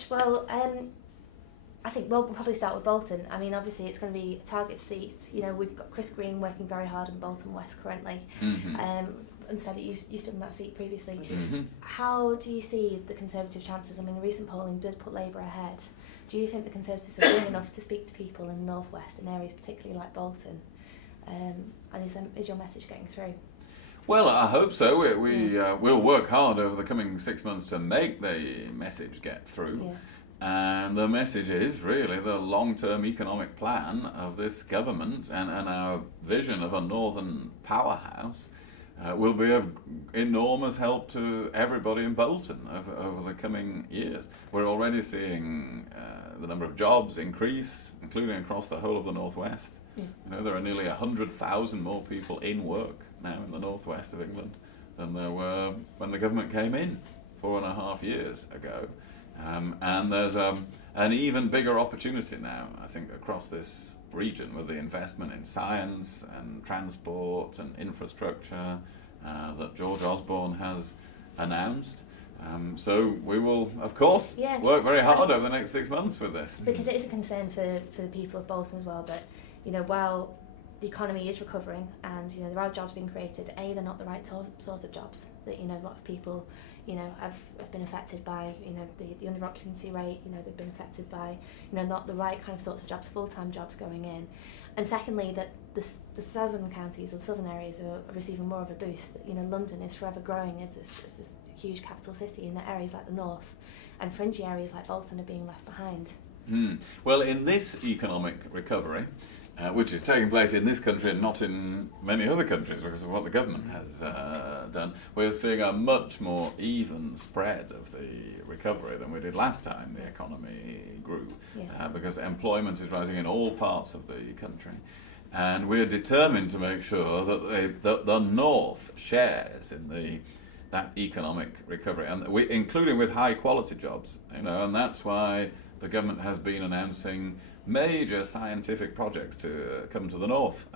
much. Well, I think we'll probably start with Bolton. I mean, obviously it's going to be a target seat. You know, we've got Chris Green working very hard in Bolton West currently. Understand that you stood in that seat previously. How do you see the Conservative chances? I mean, the recent polling did put Labour ahead. Do you think the Conservatives are doing enough to speak to people in the North West, in areas particularly like Bolton? And is your message getting through? Well, I hope so. We'll work hard over the coming 6 months to make the message get through. Yeah. And the message is really the long-term economic plan of this government, and our vision of a northern powerhouse will be of enormous help to everybody in Bolton over the coming years. We're already seeing the number of jobs increase, including across the whole of the Northwest. Yeah. You know, there are nearly 100,000 more people in work now in the northwest of England than there were when the government came in 4.5 years ago. And there's an even bigger opportunity now, I think, across this region with the investment in science and transport and infrastructure that George Osborne has announced. So we will, of course, work very hard over the next 6 months with this. Because it is a concern for the people of Bolton as well, that, you know, while the economy is recovering and, you know, there are jobs being created, they're not the right sort of jobs. That, you know, a lot of people, you know, have been affected by, you know, the under occupancy rate. You know, they've been affected by, you know, not the right kind of sorts of jobs, full-time jobs going in. And secondly, that the southern counties or the southern areas are receiving more of a boost. That, you know, London is forever growing as this huge capital city, and the areas like the north and fringy areas like Bolton are being left behind. Well, in this economic recovery, which is taking place in this country and not in many other countries because of what the government has done, we're seeing a much more even spread of the recovery than we did last time the economy grew, because employment is rising in all parts of the country. And we're determined to make sure that the North shares in that economic recovery, and including with high quality jobs, you know, and that's why the government has been announcing major scientific projects to come to the north,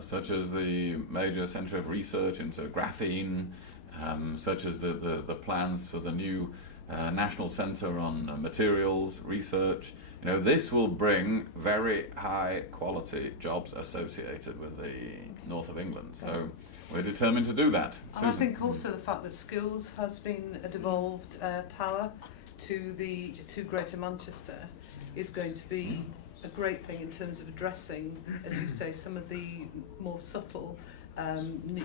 such as the major centre of research into graphene, such as the plans for the new National Centre on Materials Research. You know, this will bring very high quality jobs associated with the north of England. So we're determined to do that. And I think also the fact that skills has been a devolved power to Greater Manchester is going to be a great thing in terms of addressing, as you say, some of the more subtle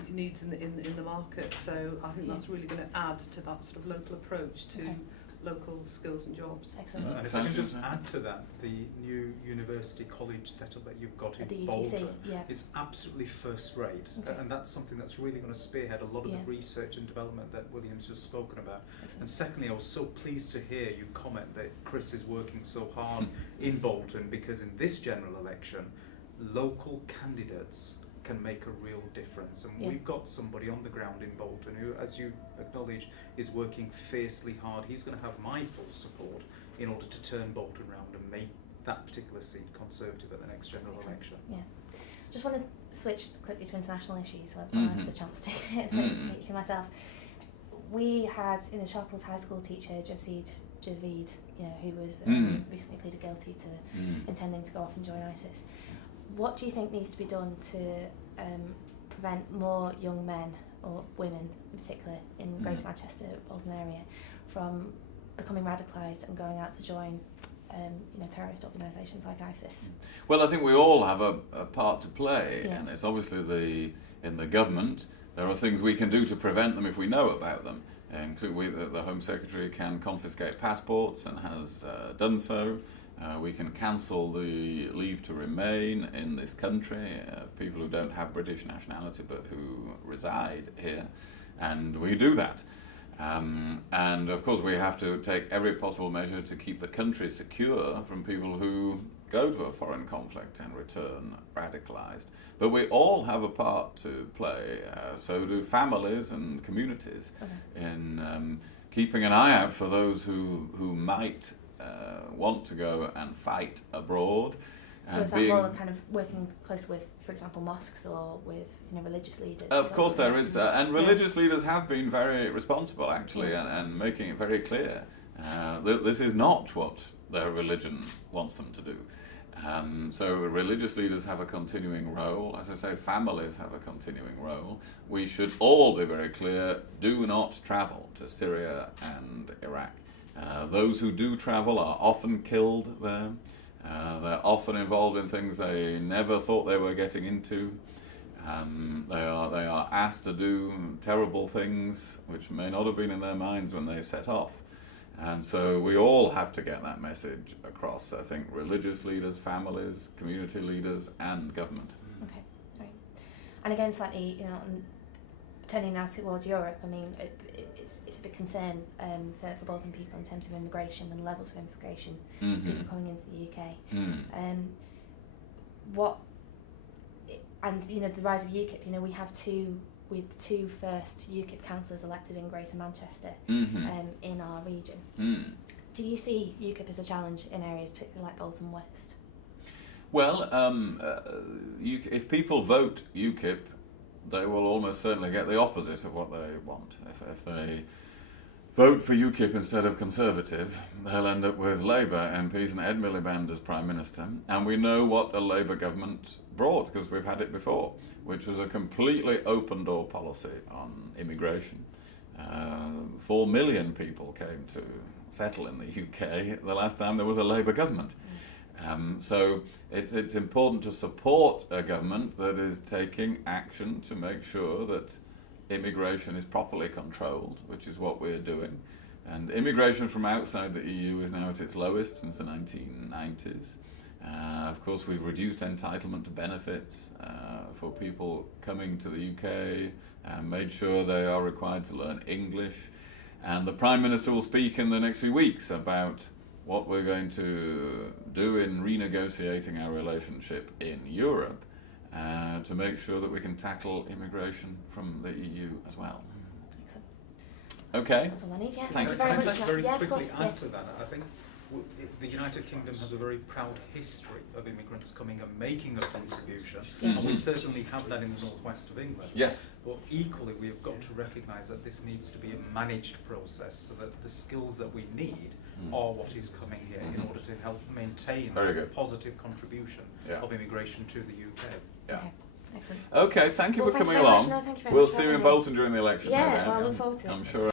needs in the market. So I think that's really going to add to that sort of local approach to local skills and jobs. Excellent. And if I can just add to that, the new university college setup that you've got in Bolton is absolutely first rate, and that's something that's really going to spearhead a lot of the research and development that William's just spoken about. Excellent. And secondly, I was so pleased to hear you comment that Chris is working so hard in Bolton, because in this general election, local candidates can make a real difference, and we've got somebody on the ground in Bolton who, as you acknowledge, is working fiercely hard. He's going to have my full support in order to turn Bolton round and make that particular seat Conservative at the next general election. Yeah. Just want to switch quickly to international issues, so I've had the chance to meet you myself. We had, you know, Sharples High School teacher Jabsid Javid, you know, who was recently pleaded guilty to intending to go off and join ISIS. What do you think needs to be done to prevent more young men or women, in particular in Greater Manchester, Bolton area, from becoming radicalised and going out to join, you know, terrorist organisations like ISIS? Well, I think we all have a part to play, and it's obviously in the government. There are things we can do to prevent them if we know about them. Including the Home Secretary can confiscate passports and has done so. We can cancel the leave to remain in this country of people who don't have British nationality but who reside here, and we do that. And of course we have to take every possible measure to keep the country secure from people who go to a foreign conflict and return radicalised. But we all have a part to play, so do families and communities, in keeping an eye out for those who might want to go and fight abroad. So is that more kind of working close with, for example, mosques or with, you know, religious leaders? Of course there is, and religious leaders have been very responsible actually, and making it very clear This is not what their religion wants them to do. So religious leaders have a continuing role. As I say, families have a continuing role. We should all be very clear, do not travel to Syria and Iraq. Those who do travel are often killed there. They're often involved in things they never thought they were getting into. They are asked to do terrible things which may not have been in their minds when they set off. And so we all have to get that message across, I think, religious leaders, families, community leaders, and government. Okay, right. And again, slightly, you know, turning now towards Europe, I mean, it's a big concern for Bolton people in terms of immigration and levels of immigration, people coming into the UK. And you know, the rise of UKIP, you know, we have two first UKIP councillors elected in Greater Manchester in our region. Do you see UKIP as a challenge in areas particularly like Bolton West? Well, if people vote UKIP, they will almost certainly get the opposite of what they want. If they vote for UKIP instead of Conservative, they'll end up with Labour MPs and Ed Miliband as Prime Minister. And we know what a Labour government brought, because we've had it before, which was a completely open door policy on immigration. 4 million people came to settle in the UK the last time there was a Labour government. So it's important to support a government that is taking action to make sure that immigration is properly controlled, which is what we're doing. And immigration from outside the EU is now at its lowest since the 1990s. Of course, we've reduced entitlement to benefits for people coming to the UK, made sure they are required to learn English. And the Prime Minister will speak in the next few weeks about what we're going to do in renegotiating our relationship in Europe to make sure that we can tackle immigration from the EU as well. Excellent. Okay. That's all I need, yeah. Thank you Very Can I much. just very Yeah, of quickly course, add to that? I think the United Kingdom has a very proud history of immigrants coming and making a contribution, and we certainly have that in the northwest of England. Yes. But equally, we have got to recognise that this needs to be a managed process, so that the skills that we need are what is coming here in order to help maintain the positive contribution of immigration to the UK. Yeah. Okay. Excellent. Okay, thank you Well, for thank coming you very along. much. No, thank you very We'll much for see you in having me. Bolton during the election. Yeah, no doubt. well, I look forward to it. I'm sure.